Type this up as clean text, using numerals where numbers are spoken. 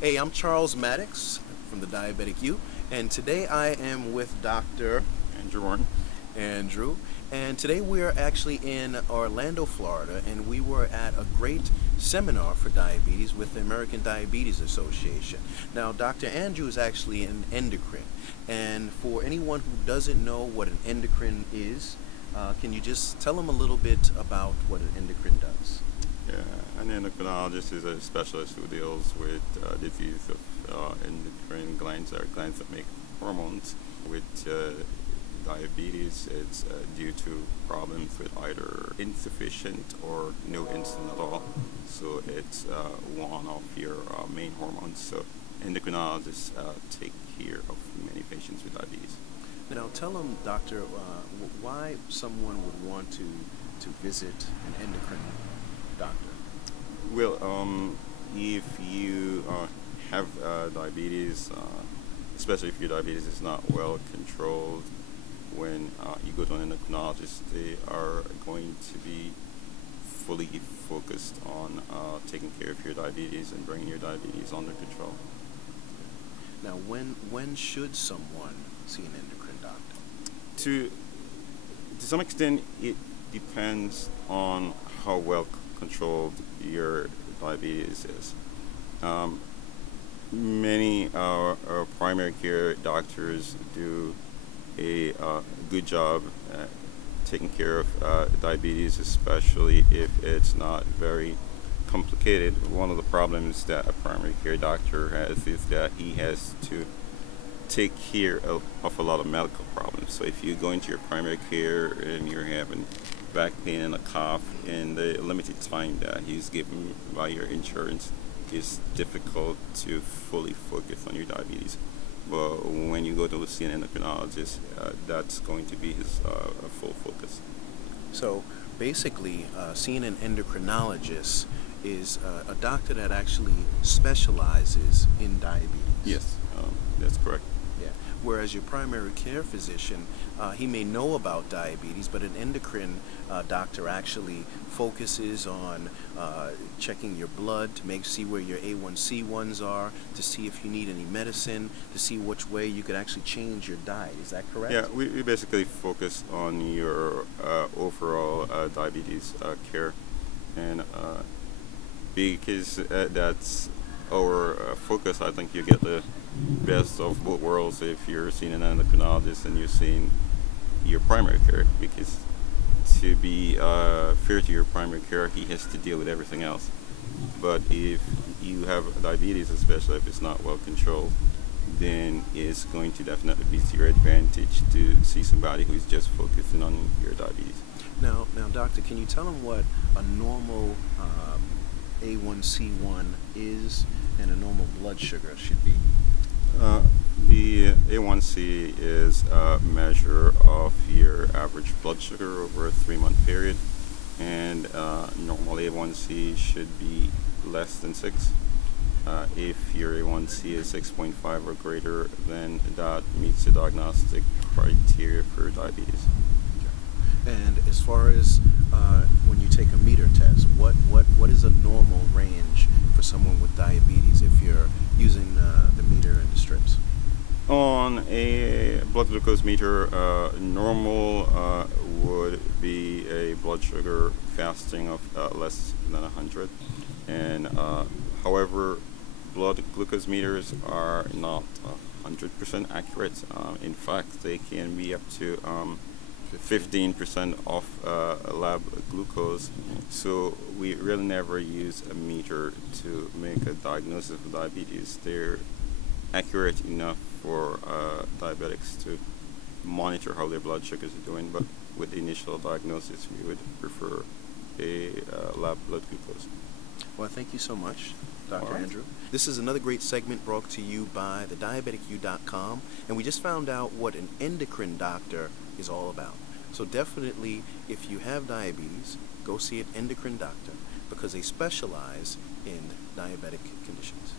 Hey, I'm Charles Maddox from the Diabetic U, and today I am with Dr. Andrew Warren. Andrew. And today we're actually in Orlando, Florida, and we were at a great seminar for diabetes with the American Diabetes Association. Now, Dr. Andrew is actually an endocrine, and for anyone who doesn't know what an endocrine is, can you just tell them a little bit about what an endocrine does? Yeah, an endocrinologist is a specialist who deals with disease of endocrine glands, or glands that make hormones. With diabetes, it's due to problems with either insufficient or no insulin at all. So it's one of your main hormones. So endocrinologists take care of many patients with diabetes. Now, tell them, doctor, why someone would want to visit an endocrine doctor. Well, if you have diabetes, especially if your diabetes is not well controlled, when you go to an endocrinologist, they are going to be fully focused on taking care of your diabetes and bringing your diabetes under control. Now, when should someone see an endocrine doctor? To to some extent, it depends on how well controlled your diabetes is. Um, Many primary care doctors do a good job taking care of diabetes, especially if it's not very complicated. One of the problems that a primary care doctor has is that he has to take care of a lot of medical problems. So if you go into your primary care and you're having back pain and a cough, and the limited time that he's given by your insurance is difficult to fully focus on your diabetes. But when you go to see an endocrinologist, that's going to be his full focus. So, basically, seeing an endocrinologist is a doctor that actually specializes in diabetes. Yes, that's correct. Yeah. Whereas your primary care physician, he may know about diabetes, but an endocrine doctor actually focuses on checking your blood to see where your A1C ones are, to see if you need any medicine, to see which way you could actually change your diet. Is that correct? Yeah, we basically focus on your overall diabetes care, and because that's our focus, I think you get the best of both worlds if you're seeing an endocrinologist and you're seeing your primary care, because to be fair to your primary care, he has to deal with everything else. But if you have diabetes, especially if it's not well controlled, then it's going to definitely be to your advantage to see somebody who's just focusing on your diabetes. Now, doctor, can you tell them what a normal A1C1 is and a normal blood sugar should be? Uh, the A1C is a measure of your average blood sugar over a 3 month period, and normal A1C should be less than 6. If your A1C is 6.5 or greater, then that meets the diagnostic criteria for diabetes. And as far as when you take a meter test, what is a normal range for someone with diabetes if you're using the meter and the strips? On a blood glucose meter, normal would be a blood sugar fasting of less than 100. And however, blood glucose meters are not 100% accurate. In fact, they can be up to 15% of lab glucose. So we really never use a meter to make a diagnosis of diabetes. They're accurate enough for diabetics to monitor how their blood sugars are doing, but with the initial diagnosis, we would prefer a lab blood glucose. Well, thank you so much, All Dr. right. Andrew. This is another great segment brought to you by thediabeticu.com, and we just found out what an endocrine doctor is all about. So definitely, if you have diabetes, go see an endocrine doctor because they specialize in diabetic conditions.